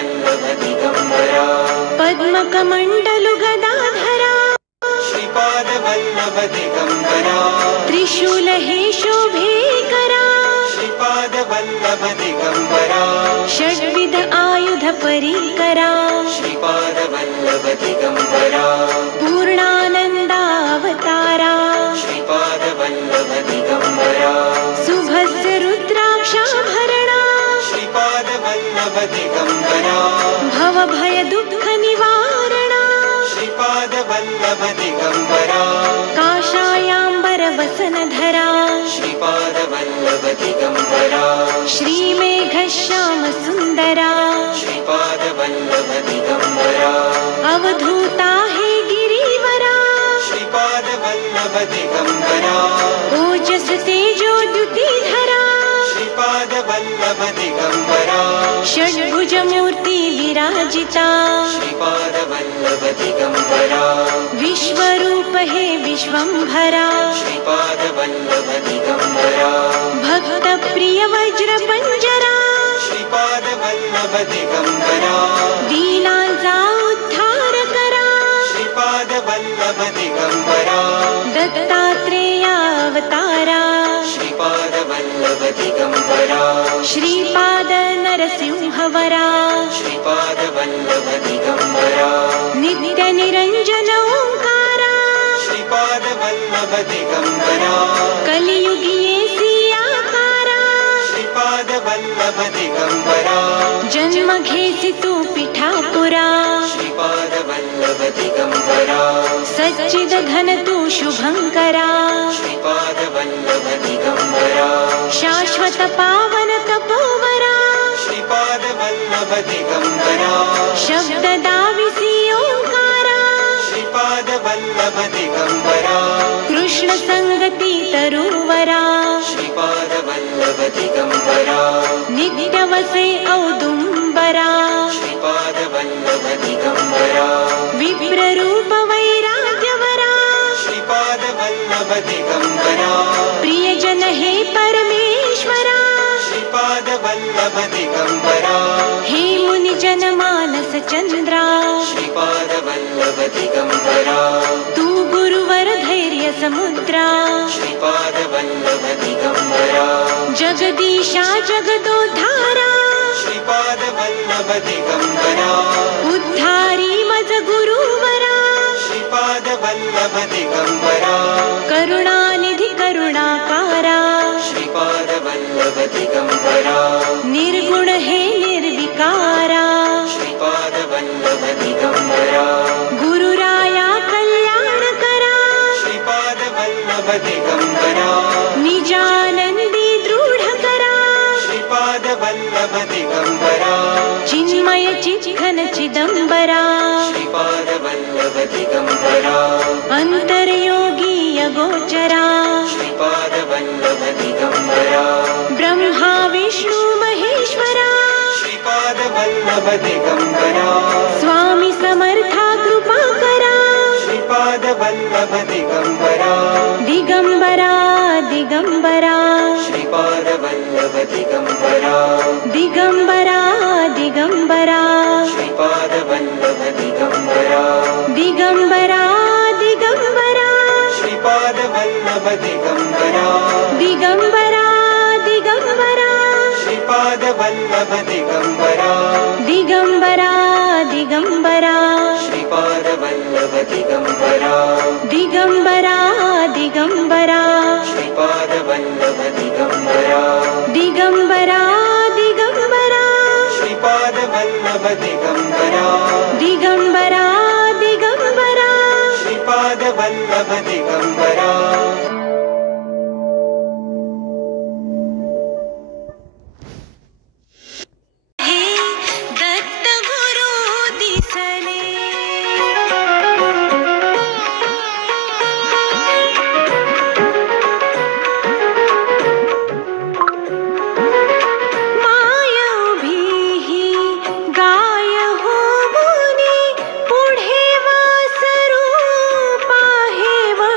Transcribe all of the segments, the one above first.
वल्लभ दिगंबरा पद्मकमण्डलु गदाधरा श्रीपाद वल्लभ दिगंबरा त्रिशूल हे शोभेकरा श्रीपाद वल्लभ दिगंबरा षड्विध आयुध परिकरा श्रीपाद वल्लभ दिगंबरा पूर्णानन्दावतारा श्रीपाद वल्लभ दिगंबरा सुभस्य रुद्राक्षाभरणा श्रीपाद वल्लभ दिगंबरा भवभय दुःख निवारणा श्रीपाद वल्लभ दिगंबरा काषायाम्बर वसनधरा श्रीपाद वल्लभ दिगंबरा श्रीमेघश्याम सुन्दरा श्रीपाद वल्लभ दिगंबरा अवधूता हे गिरिवरा श्रीपाद वल्लभ दिगंबरा ओजस तेजो द्युतिधरा श्रीपाद वल्लभ दिगंबरा षड्भुज मूर्ति विराजिता श्रीपाद वल्लभ दिगंबरा विश्वरूप हे विश्वंभरा श्रीपाद वल्लभ दिगंबरा भक्त प्रिय वज्र पंजरा श्रीपाद वल्लभ दिगंबरा दीनांचा उद्धार करा श्रीपाद वल्लभ दिगंबरा दत्तात्रेयावतारा श्रीपाद वल्लभ दिगंबरा श्रीपाद नरसिंहवरा श्रीपाद वल्लभ दिगंबरा नित्य निरंजन ओंकारा श्रीपाद वल्लभ दिगंबरा कलियुगिये सियाकारा श्रीपाद वल्लभ दिगंबरा जन्म घेसी तू पिठापुरा श्रीपाद वल्लभ दिगंबरा सच्चिद घन तू शुभंकरा श्रीपाद वल्लभ दिगंबरा शाश्वत पावन तपोवरा श्रीपाद वल्लभ दिगंबरा शब्द दाविसी ओंकारा श्रीपाद वल्लभ दिगंबरा कृष्ण संगती तरुवरा श्रीपाद वल्लभ दिगंबरा नित्य वसे औदुंबरा श्रीपाद वल्लभ दिगंबरा विप्र रूप वैराग्यवरा श्रीपाद वल्लभ दिगंबरा प्रियजन हे परमेश्वरा श्रीपाद वल्लभ दिगंबरा हे मुनि जन मानस चंद्रा श्रीपाद वल्लभ दिगंबरा तू गुरुवर धैर्य समुद्रा श्रीपाद वल्लभ दिगंबरा जगदीशा जगदोद्धारा श्रीपाद वल्लभ दिगंबरा उद्धारी मज गुरुवरा श्रीपाद वल्लभ दिगंबरा करुणानिधि करुणाकारा श्रीपाद वल्लभ दिगंबरा निर्गुण हे निर्विकारा श्रीपाद वल्लभ दिगंबरा गुरुराया कल्याण करा श्रीपाद वल्लभ दिगंबरा निजानंदी दृढ करा श्रीपाद वल्लभ दिगंबरा चिन्मय चित्घन चिदंबरा श्रीपाद वल्लभ दिगंबरा अंतर्योगी अगोचरा श्रीपाद वल्लभ दिगंबरा ब्रह्मा विष्णु महेश्वरा श्रीपाद वल्लभ दिगंबरा स्वामी समर्था कृपा करा श्रीपाद वल्लभ दिगंबरा दिगंबरा दिगंबरा श्रीपाद वल्लभ दिगंबरा दिगंबरा दिगंबरा श्रीपाद वल्लभ दिगंबरा दिगंबरा दिगंबरा श्रीपाद वल्लभ दिगंबरा दिगंबरा दिगंबरा श्रीपाद वल्लभ दिगंबरा दिगंबरा दिगंबरा श्रीपाद वल्लभ दिगंबरा दिगंबरा दिगंबरा श्रीपाद वल्लभ दिगंबरा दिगंबरा दिगंबरा श्रीपाद वल्लभ दिगंबरा दिगंबरा दिगंबरा श्रीपाद वल्लभ दिगंबरा हे दत्त गुरु दिसले माय उभी गाय होऊनी पुढे वासरूप आहे व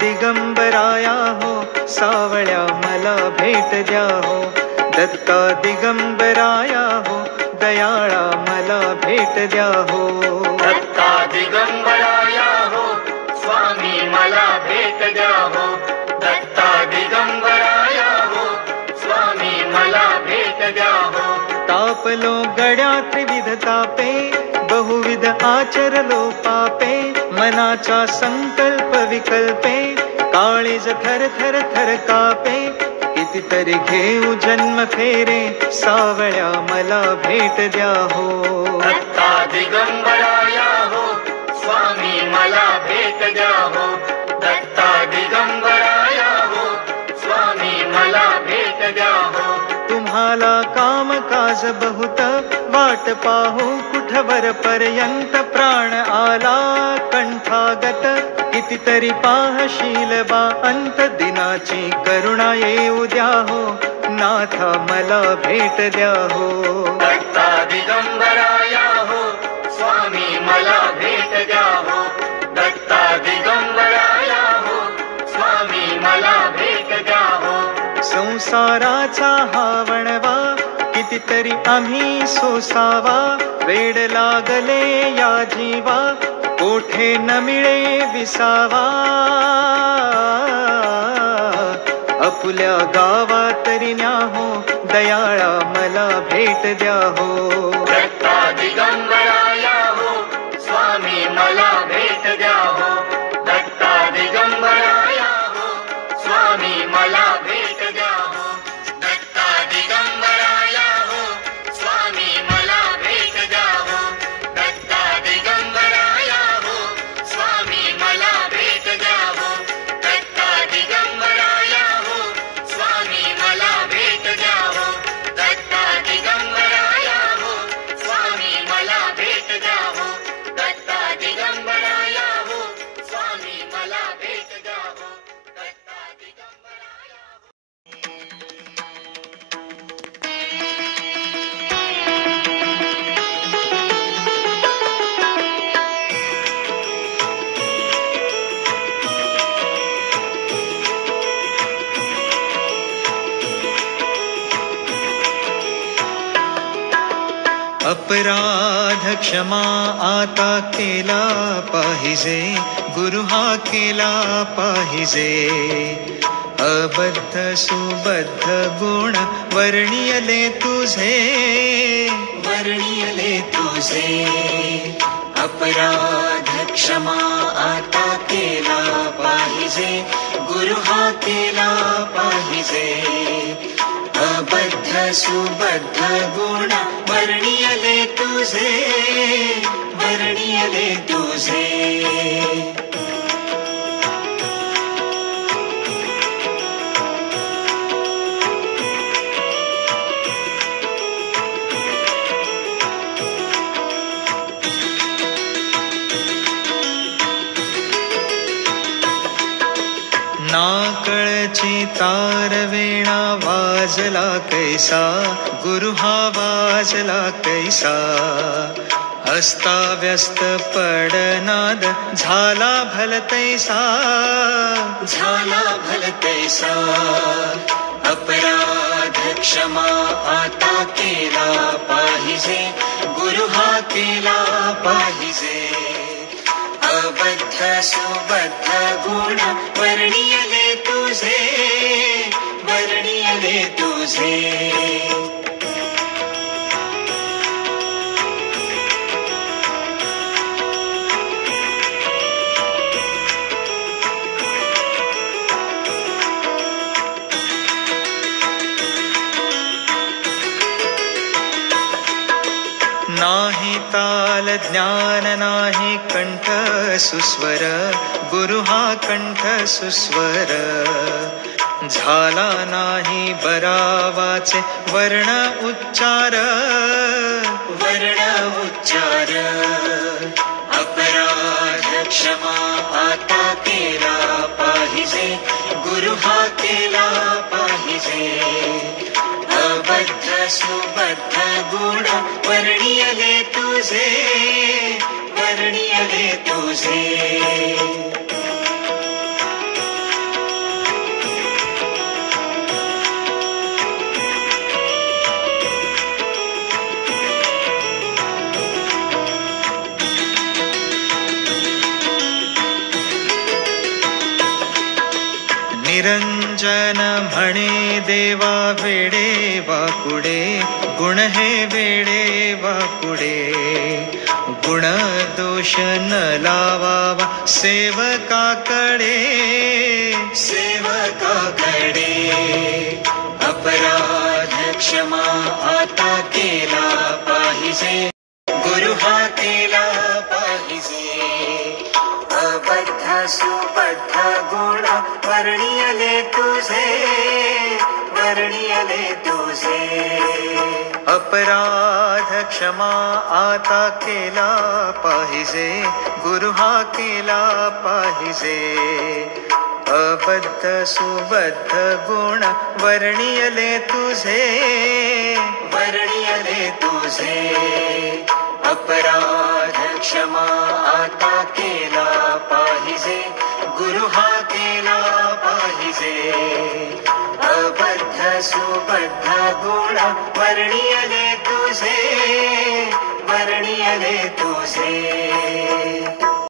दिगंबराया हो सावळ्या मला भेट द्या हो दत्ता दिगंबराया हो दयाळा मला भेट द्या हो दत्ता दिगंबराया हो स्वामी मला भेट द्या हो दत्ता दिगंबराया हो स्वामी मला भेट द्या हो तापलो गड्या त्रिविध तापे बहुविध आचरलो पापे मनाचा संकल्प विकल्पे काळीज थर थर थर कापे कितीतरी घेऊ जन्म फेरे सावळ्या मला भेट द्या हो दत्ता दिगंबराया हो स्वामी मला भेट द्या हो दत्ता दिगंबराया हो स्वामी मला भेट द्या हो तुम्हाला काम काज बहुत वाट पाहू कुठवर पर्यंत प्राण आला कंठागत कितीतरी पाहशील बा अंत दिनाची करुणा येऊ द्या हो नाथा मला भेट द्या हो दत्ता दिगंबराया हो स्वामी मला भेट द्या हो दत्ता दिगंबराया हो स्वामी मला भेट द्या हो संसाराचा हा वणवा कितीतरी आम्ही सोसावा वेड लागले या जीवा कोठे न मिळे विसावा अपुल्या गावा तरी न्या हो दयाळा मला भेट द्या हो दत्ता दिगंबराया हो स्वामी मला भेट द्या हो दत्ता दिगंबराया हो स्वामी मला भेट द्या हो दत्ता दिगंबराया हो स्वामी मला भेट द्या हो दत्ता दिगंबराया हो स्वामी मला भेट द्या हो दत्ता दिगंबराया हो स्वामी मला भेट द्या हो दत्ता दिगंबराया हो स्वामी मला भेट द्या हो दत्ता दिगंबराया हो स्वामी मला भेट द्या हो दत्ता दिगंबराया हो अपराध क्षमा आता केला पाहिजे गुरु हा केला पाहिजे अबद्ध सुबद्ध गुण वर्णियले तुझे अपराध क्षमा आता केला पाहिजे गुरु हा केला पाहिजे अबद्ध सुबद्ध गुण वर्णियले तुझे नाकळची तार वेणा वाजला कैसा गुरु हा वाजला कैसा अस्ताव्यस्त पडनाद झाला भलतैसा अपराध क्षमा आता केला पाहिजे गुरु हा केला पाहिजे अबद्ध सुबद्ध गुण वर्णियले तुझे नाही ताल ज्ञान नाही कंठ सुस्वर गुरु हा कंठ सुस्वर झाला नाही बरावाचे वर्ण उच्चार अपराध क्षमा आता केला पाहिजे गुरु हा केला पाहिजे अबद्ध सुबद्ध गुण वर्णियले तुझे निरंजन म्हणे देवा वेडे वाकुडे गुण हे वेडे वाकुडे गुण दोष न लावावा सेवकाकडे अपराध क्षमा आता केला पाहिजे गुरु हा केला पाहिजे अबद्ध सुबद्ध गुण वर्णियले तुझे अपराध क्षमा आता केला पाहिजे गुरु हा केला पाहिजे अबद्ध सुबद्ध गुण वर्णियले तुझे अपराध क्षमा आता केला पाहिजे गुरु हा केला पाहिजे अबद्ध सुबद्ध गुण वर्णियले तुझे